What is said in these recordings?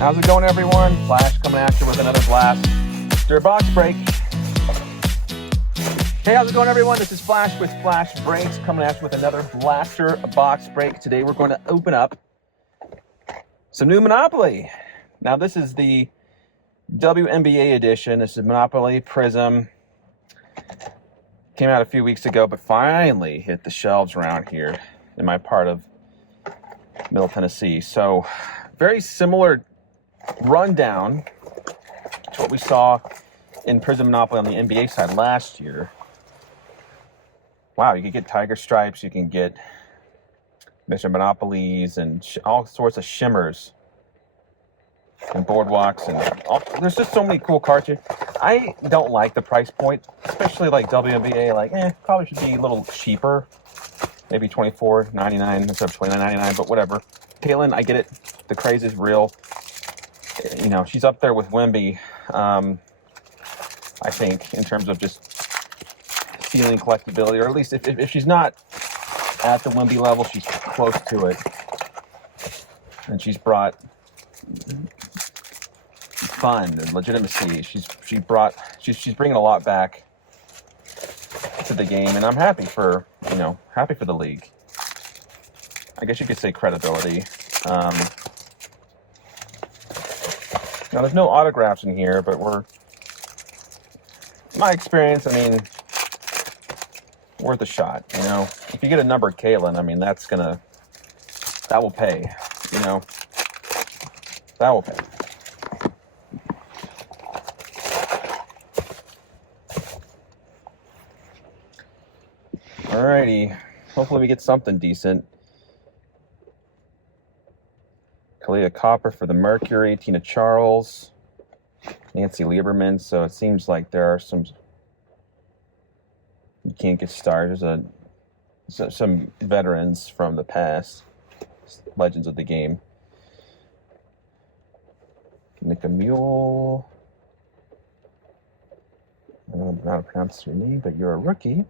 How's it going, everyone? Flash coming at you with another blaster box break. Hey, how's it going, everyone? This is Flash with Flashbreaks coming at you with another blaster box break. Today we're going to open up some new Monopoly. Now this is the WNBA edition. This is Monopoly Prism. Came out a few weeks ago, but finally hit the shelves around here in my part of Middle Tennessee. So very similar rundown to what we saw in Prism Monopoly on the NBA side last year. Wow, you can get Tiger Stripes, you can get Mr. Monopolies, and all sorts of shimmers and boardwalks, and there's just so many cool cards here. I don't like the price point, especially like WNBA. Like, probably should be a little cheaper, maybe $24.99 instead of $29.99, but whatever. Caitlin, I get it. The craze is real. You know, she's up there with Wemby, I think, in terms of just ceiling collectability, or at least if she's not at the Wemby level, she's close to it. And she's brought fun and legitimacy. She's bringing a lot back to the game, and I'm happy for the league. I guess you could say credibility. Now, there's no autographs in here, but my experience, I mean, worth a shot, you know? If you get a numbered Caitlin, I mean, that will pay, you know? That will pay. Alrighty. Hopefully we get something decent. Kalia Copper for the Mercury, Tina Charles, Nancy Lieberman. So it seems like there are some. You can't get stars. There's some veterans from the past, legends of the game. Nika Mule. I don't know how to pronounce your name, but you're a rookie.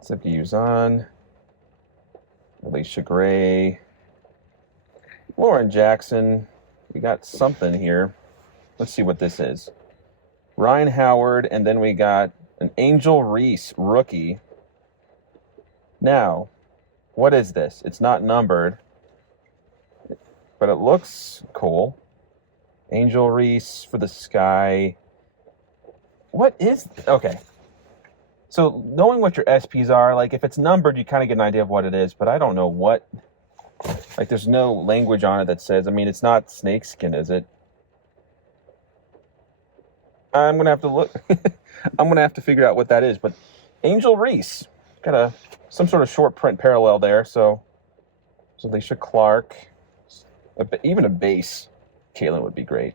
Sipke Uzan. Alicia Gray, Lauren Jackson. We got something here. Let's see what this is. Ryan Howard, and then we got an Angel Reese rookie. Now, what is this? It's not numbered, but it looks cool. Angel Reese for the Sky. What is... Okay. So knowing what your SPs are, like if it's numbered, you kind of get an idea of what it is, but I don't know what, like there's no language on it that says, I mean, it's not snakeskin, is it? I'm going to have to look. I'm going to have to figure out what that is, but Angel Reese, got some sort of short print parallel there. So Alicia Clark, even a base Caitlin would be great.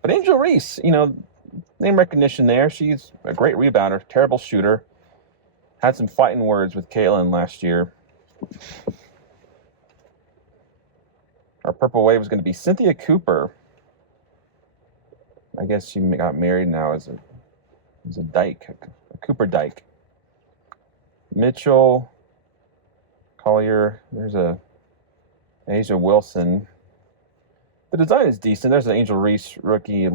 But Angel Reese, you know, name recognition there. She's a great rebounder, terrible shooter. Had some fighting words with Caitlin last year. Our purple wave is going to be Cynthia Cooper. I guess she got married now as a dyke, a Cooper dyke. Mitchell, Collier. There's a Asia Wilson. The design is decent. There's an Angel Reese rookie.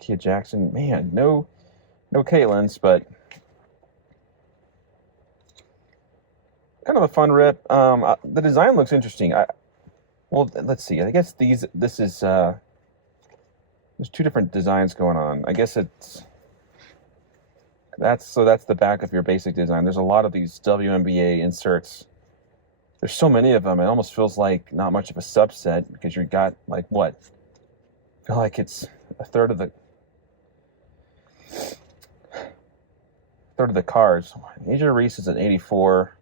Kia Jackson, man, no Caitlins, but kind of a fun rip. The design looks interesting. Well, let's see. I guess this is there's two different designs going on. I guess that's the back of your basic design. There's a lot of these WNBA inserts. There's so many of them. It almost feels like not much of a subset because you got like what? I feel like it's a third of the cards. Asia Reese is at 84.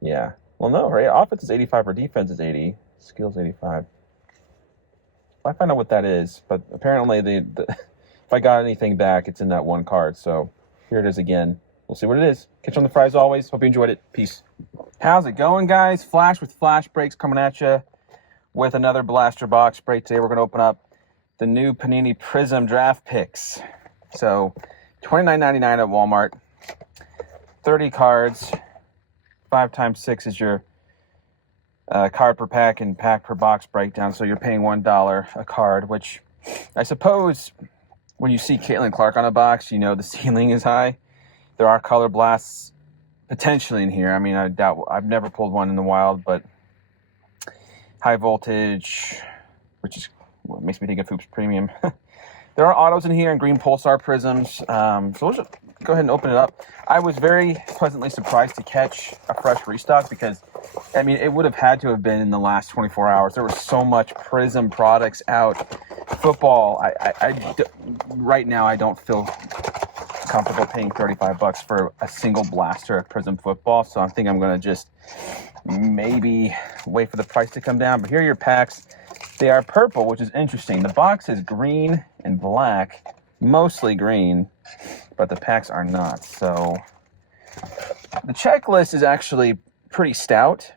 Yeah. Well, no, right? Offense is 85 or defense is 80. Skills 85. I find out what that is, but apparently if I got anything back, it's in that one card. So here it is again. We'll see what it is. Catch you on the fries always. Hope you enjoyed it. Peace. How's it going, guys? Flash with Flashbreaks coming at you with another blaster box break. Today we're going to open up the new Panini Prism draft picks. So $29.99 at Walmart. 30 cards. 5 times 6 is your card per pack and pack per box breakdown. So you're paying $1 a card, which I suppose when you see Caitlin Clark on a box, you know the ceiling is high. There are color blasts potentially in here. I mean, I doubt, I've never pulled one in the wild, but high voltage, which is what makes me think of Hoops Premium. There are autos in here and green pulsar prisms. So we'll just go ahead and open it up. I was very pleasantly surprised to catch a fresh restock because, I mean, it would have had to have been in the last 24 hours. There was so much Prism products out. Football, right now I don't feel comfortable paying $35 for a single blaster of Prism football. So I think I'm going to just maybe wait for the price to come down. But here are your packs. They are purple, which is interesting. The box is green and black, mostly green, but the packs are not. So the checklist is actually pretty stout,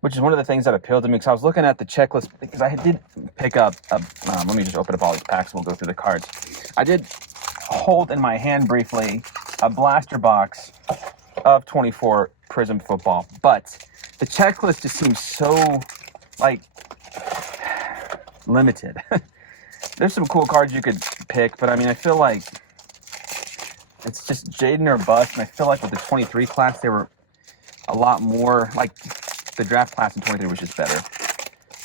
which is one of the things that appealed to me because I was looking at the checklist because I did pick up, let me just open up all these packs and we'll go through the cards. I did hold in my hand briefly a blaster box of 24 Prism football, but the checklist just seems so, like, limited. There's some cool cards you could pick, but I mean, I feel like it's just Jaden or bust, and I feel like with the 23 class, they were a lot more, like, the draft class in 23 was just better.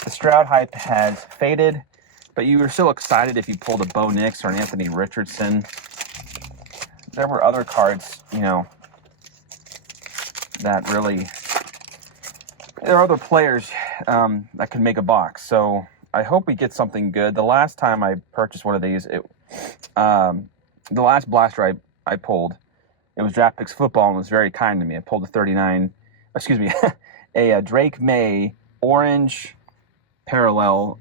The Stroud hype has faded, but you were still excited if you pulled a Bo Nix or an Anthony Richardson. There were other cards, you know, that really, there are other players that could make a box. So I hope we get something good. The last time I purchased one of these, the last blaster I pulled, it was Draft Picks Football and was very kind to me. I pulled a 39, excuse me, a Drake May orange parallel.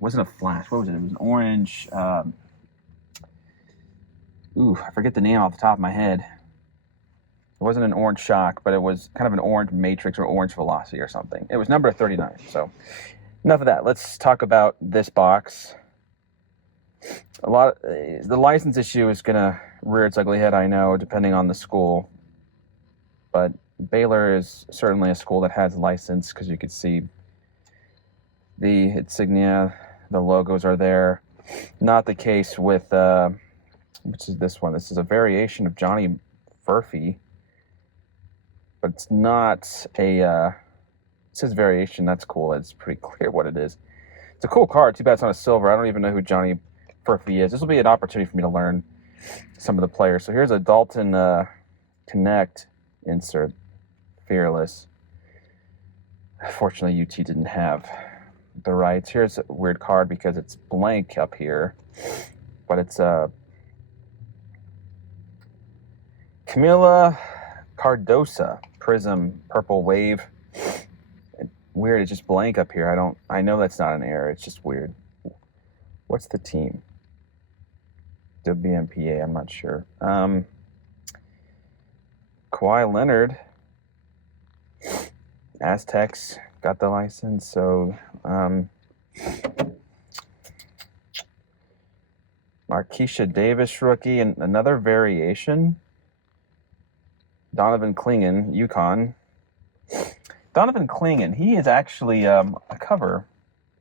Wasn't a flash. What was it? It was an orange. I forget the name off the top of my head. It wasn't an orange shock, but it was kind of an orange matrix or orange velocity or something. It was number 39. So enough of that. Let's talk about this box. The license issue is going to rear its ugly head, I know, depending on the school. But Baylor is certainly a school that has a license because you could see the insignia, the logos are there. Not the case with, which is this one. This is a variation of Johnny Furphy, but it's not a, it says variation. That's cool. It's pretty clear what it is. It's a cool card. Too bad it's not a silver. I don't even know who Johnny Furphy is. This will be an opportunity for me to learn some of the players. So here's a Dalton Connect insert. Fearless. Fortunately, UT didn't have the rights. Here's a weird card because it's blank up here, but it's Camila Cardosa Prism Purple Wave. Weird, it's just blank up here. I know that's not an error. It's just weird. What's the team? WMPA, I'm not sure. Kawhi Leonard. Aztecs got the license, so Markeisha Davis rookie and another variation. Donovan Clingan, UConn. Donovan Clingan, he is actually a cover.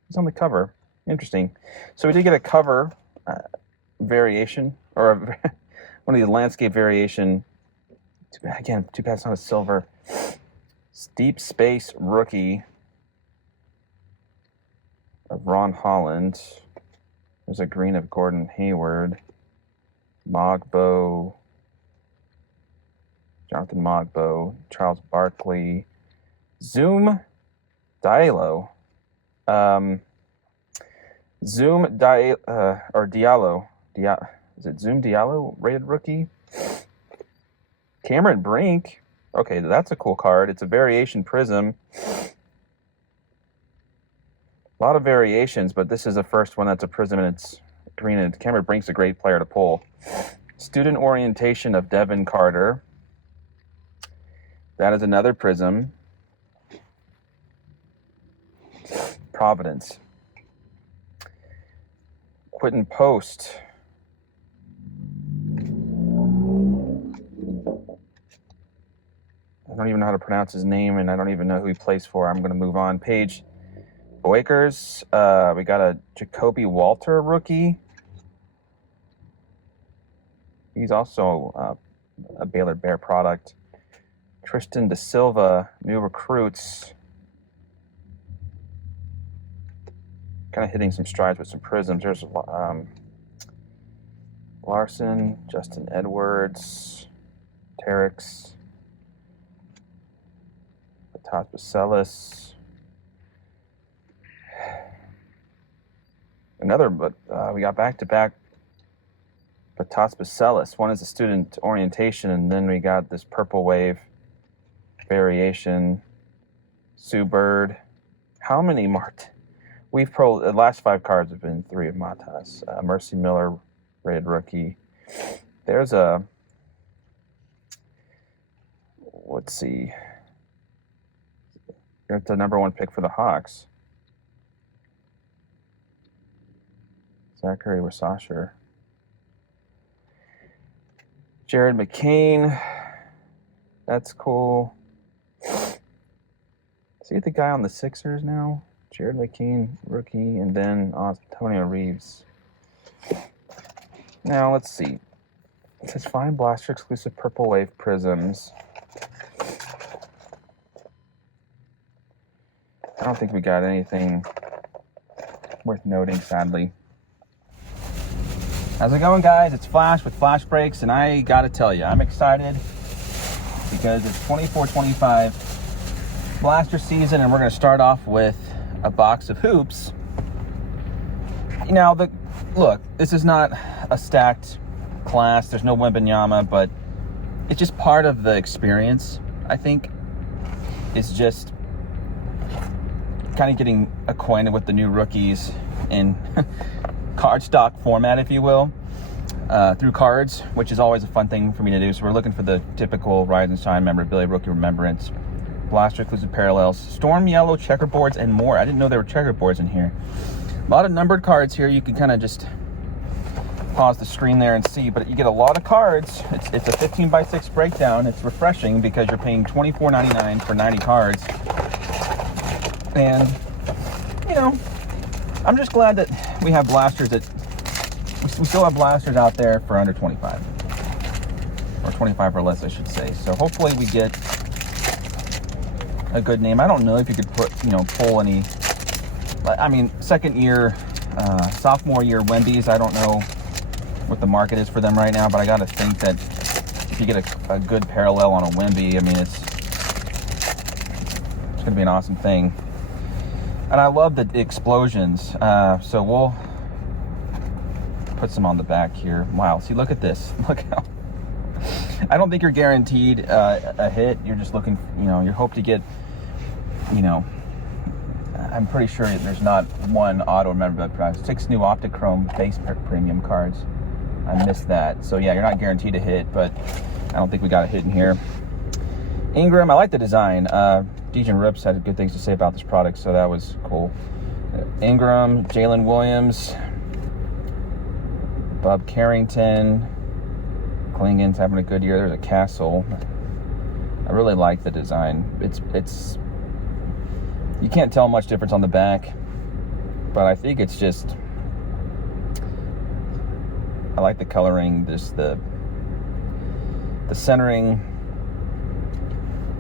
He's on the cover. Interesting. So we did get a cover variation, or one of the landscape variation. Again, too bad it's not a silver. Deep Space rookie of Ron Holland. There's a green of Gordon Hayward. Mogbo. Jonathan Mogbo. Charles Barkley. Zoom Diallo. Or Diallo. Is it Zoom Diallo rated rookie? Cameron Brink. Okay, that's a cool card. It's a variation prism. A lot of variations, but this is the first one that's a prism and it's green. And Cameron Brink's a great player to pull. Student orientation of Devin Carter. That is another prism. Providence. Quentin Post. I don't even know how to pronounce his name, and I don't even know who he plays for. I'm going to move on. Page Boakers. We got a Jacoby Walter rookie. He's also a Baylor Bear product. Tristan Da Silva, new recruits. Kind of hitting some strides with some prisms. There's Larson, Justin Edwards, Terex, Todd Bacelis. Another, but we got back-to-back Batas Bacelis. One is a student orientation, and then we got this Purple Wave variation. Sue Bird. How many the last 5 cards have been 3 of Matas. Mercy Miller, rated rookie. There's let's see. Here's the #1 pick for the Hawks. Zachary Wasasher. Jared McCain. That's cool. See the guy on the Sixers now? Jared McCain, rookie, and then Antonio Reeves. Now, let's see. It says Fine Blaster exclusive Purple Wave Prisms. I don't think we got anything worth noting, sadly. How's it going, guys? It's Flash with Flashbreaks, and I gotta tell you, I'm excited because it's 24-25 Blaster season, and we're gonna start off with a box of hoops. Look, this is not a stacked class. There's no Wembanyama, but it's just part of the experience, I think. It's just kind of getting acquainted with the new rookies in cardstock format, if you will, through cards, which is always a fun thing for me to do. So we're looking for the typical Rise and Shine memorabilia, rookie remembrance, Blaster exclusive parallels, Storm Yellow, checkerboards, and more. I didn't know there were checkerboards in here. A lot of numbered cards here. You can kind of just pause the screen there and see, but you get a lot of cards. It's a 15x6 breakdown. It's refreshing because you're paying $24.99 for 90 cards. And, I'm just glad that we have blasters we still have blasters out there for under 25. Or 25 or less, I should say. So hopefully we get a good name. I don't know if you could pull any, second year, sophomore year Wembies. I don't know what the market is for them right now, but I got to think that if you get a good parallel on a Wemby, it's going to be an awesome thing. And I love the explosions. So we'll put some on the back here. Wow, see, look at this. Look how... I don't think you're guaranteed a hit. You're just looking, you hope to get, I'm pretty sure there's not one auto memorabilia prize. 6 new Optichrome base premium cards. I missed that. So yeah, you're not guaranteed a hit, but I don't think we got a hit in here. Ingram, I like the design. Dejan Rips had good things to say about this product, so that was cool. Ingram, Jalen Williams, Bob Carrington, Klingon's having a good year. There's a Castle. I really like the design. It's you can't tell much difference on the back, but I think it's just, I like the coloring, just the centering.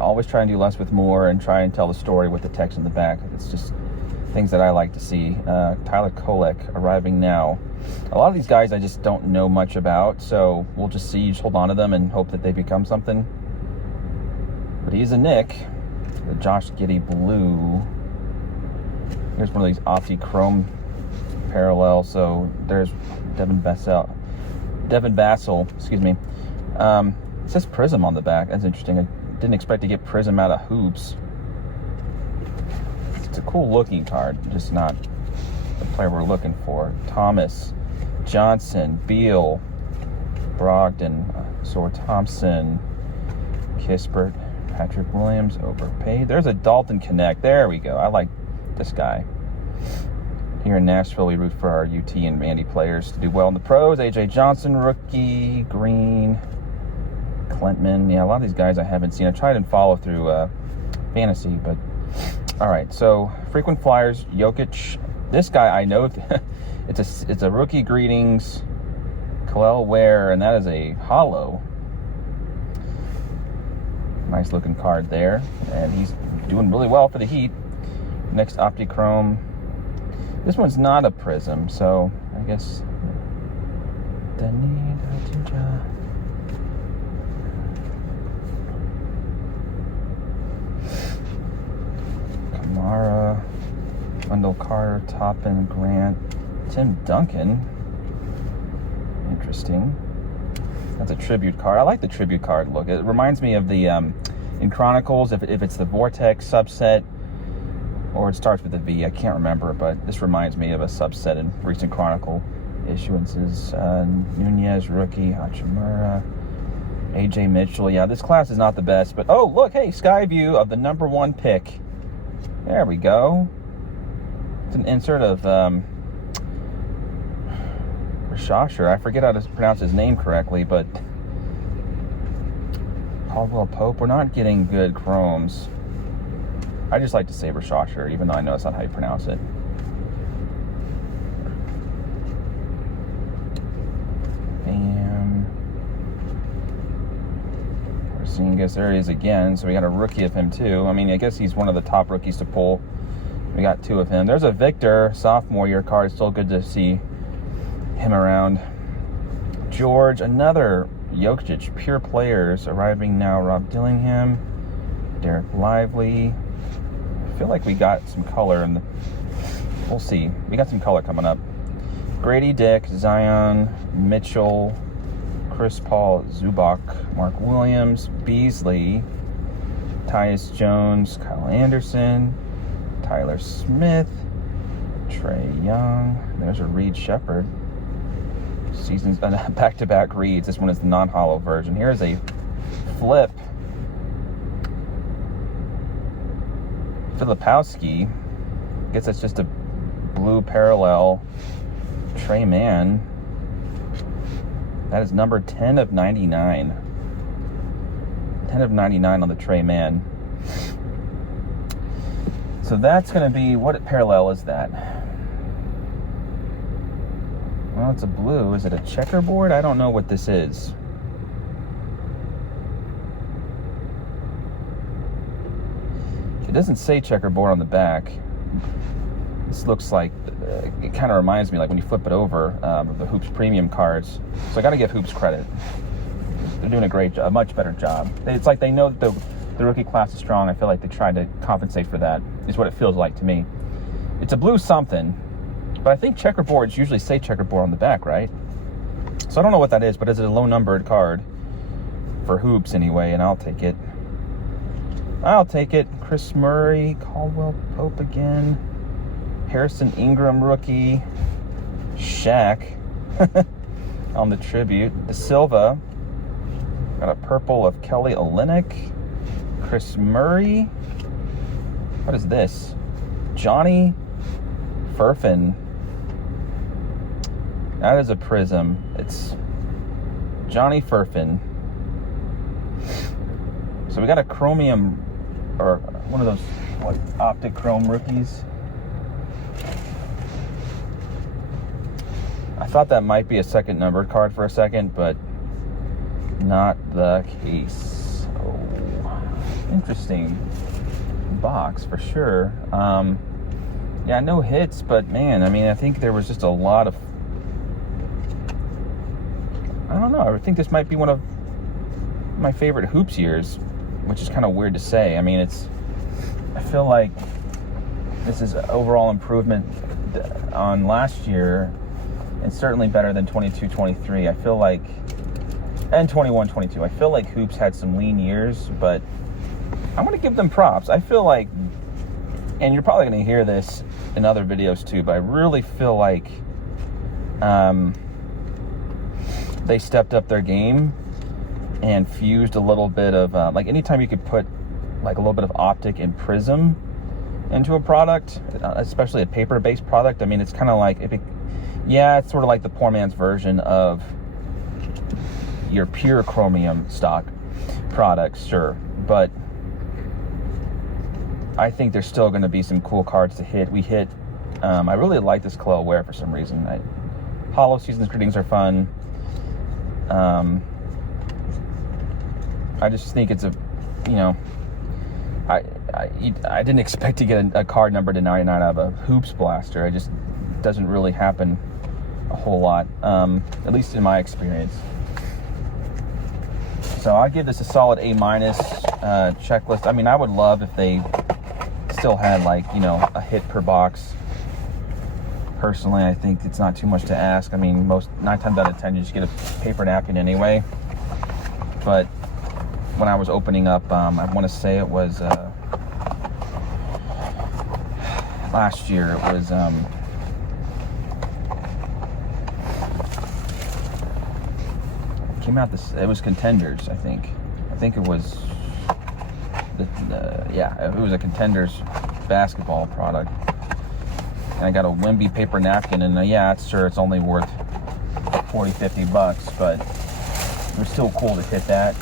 Always try and do less with more and try and tell the story with the text in the back. It's just things that I like to see. Tyler Kolek arriving now. A lot of these guys I just don't know much about, so we'll just see, just hold on to them and hope that they become something. But he's a Nick. The Josh Giddey blue. Here's one of these Opti-Chrome parallel. So there's Devin Vassell, excuse me. It says Prism on the back. That's interesting. I didn't expect to get Prism out of hoops. It's a cool looking card, just not the player we're looking for. Thomas, Johnson, Beal, Brogdon, Sor Thompson, Kispert, Patrick Williams, overpaid. There's a Dalton Connect. There we go. I like this guy. Here in Nashville, we root for our UT and Vandy players to do well in the pros. AJ Johnson, rookie, green. Clintman. Yeah, a lot of these guys I haven't seen. I tried and follow through fantasy, but all right. So frequent flyers, Jokic. This guy I know. it's a rookie greetings, Kalel Ware, and that is a hollow. Nice looking card there, and he's doing really well for the Heat. Next, Optichrome. This one's not a prism, so I guess. Kamara, Wendell Carter, Toppin, Grant, Tim Duncan. Interesting. That's a tribute card. I like the tribute card look. It reminds me of the in Chronicles, if it's the Vortex subset, or it starts with a V. I can't remember, but this reminds me of a subset in recent Chronicle issuances. Nunez, rookie, Hachimura, AJ Mitchell. Yeah, this class is not the best, but oh, look, hey, sky view of the #1 pick. There we go. It's an insert of Rashasher. I forget how to pronounce his name correctly, but Caldwell Pope. We're not getting good chromes. I just like to say Rashasher, even though I know that's not how you pronounce it. Bam. Porzingis, there he is again. So we got a rookie of him too. I mean, I guess he's one of the top rookies to pull. We got 2 of him. There's a Victor sophomore year card. Still good to see him around. George, another Jokic, pure players arriving now. Rob Dillingham, Derek Lively. I feel like we got some color in the. We'll see. We got some color coming up. Grady Dick, Zion, Mitchell, Chris Paul, Zubac, Mark Williams, Beasley, Tyus Jones, Kyle Anderson, Tyler Smith, Trey Young. There's a Reed Shepherd. Seasons back-to-back reads. This one is the non-hollow version. Here's a flip. Filipowski. I guess that's just a blue parallel. Trey Mann. That is number 10 of 99. 10 of 99 on the Trey Mann. So that's going to be, what parallel is that? Well, it's a blue. Is it a checkerboard? I don't know what this is. It doesn't say checkerboard on the back. This looks like, it kind of reminds me, like when you flip it over, of the Hoops Premium cards. So I got to give Hoops credit. They're doing a great job, a much better job. It's like they know that the rookie class is strong. I feel like they tried to compensate for that, is what it feels like to me. It's a blue something. But I think checkerboards usually say checkerboard on the back, right? So I don't know what that is, but is it a low-numbered card? For Hoops, anyway, and I'll take it. I'll take it. Chris Murray, Caldwell Pope again. Harrison Ingram, rookie. Shaq on the tribute. De Silva. Got a purple of Kelly Olynyk. Chris Murray. What is this? Johnny Furfin. That is a prism. It's Johnny Furfin. So we got a chromium, or one of those, what, optic chrome rookies. I thought that might be a second numbered card for a second, but not the case. Oh, interesting box for sure. Yeah, no hits, but man, I mean, I think there was just a lot of, I don't know, I think this might be one of my favorite Hoops years, which is kind of weird to say. I mean, I feel like this is an overall improvement on last year, and certainly better than 22-23. I feel like, and 21-22. I feel like Hoops had some lean years, but I'm going to give them props. I feel like, and you're probably going to hear this in other videos too, but I really feel like they stepped up their game and fused a little bit of, like anytime you could put like a little bit of optic and prism into a product, especially a paper-based product, I mean, it's kind of like, yeah, it's sort of like the poor man's version of your pure chromium stock products, sure, but I think there's still going to be some cool cards to hit. We hit, I really like this Claw Aware for some reason. Hollow Seasons Greetings are fun. I just think it's a, you know, I didn't expect to get a card number to 99 out of a Hoops Blaster. It just doesn't really happen a whole lot, at least in my experience. So I give this a solid A-. Checklist. I mean, I would love if they still had, like, you know, a hit per box. Personally, I think it's not too much to ask. I mean, 9 times out of 10 you just get a paper napkin anyway. But when I was opening up, I want to say it was last year. It was came out this. It was Contenders, I think. I think it was. Yeah, it was a Contenders basketball product. And I got a Wemby paper napkin, and yeah, it's only worth $40-50, but it was still cool to hit that.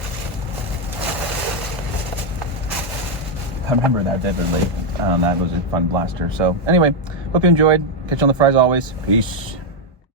I remember that vividly. That was a fun blaster. So anyway, hope you enjoyed. Catch you on the fries always. Peace.